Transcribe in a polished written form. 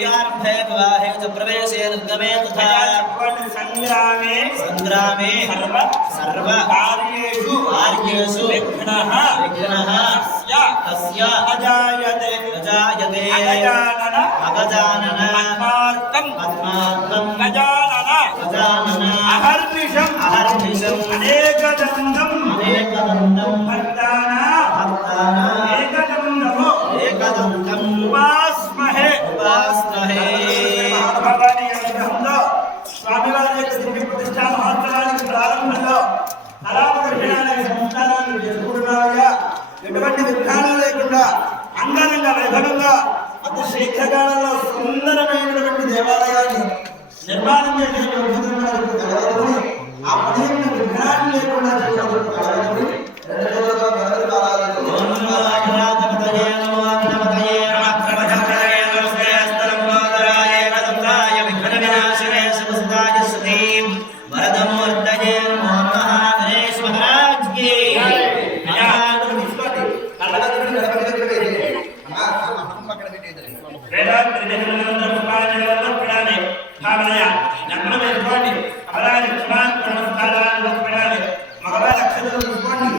विद्यारम्भे विवाहे च प्रवेशे निर्गमे तथा संग्रामे सर्व कार्येषु विघ्नः तस्य अजायते अगजानन पद्मार्कं गजानन अहर्निशम् अनेकदन्तम् एकदन्तम् उपास्महे भवानी स्वामिवारी దివ్య ప్రతిష్టా మహోత్సవానికి ప్రారంభంలో కళాపరిషణానికి సంస్కారాన్ని చేసుకుంటున్నాయా ఎటువంటి విఘ్నాలు లేకుండా అంగరంగ వైభవంగా అతి శీఘ్రకాలంలో సుందరమైనటువంటి దేవాలయాన్ని నిర్మాణం చేసినటువంటి ఆ పదిహేను విఘ్నాలు లేకుండా వేదాంత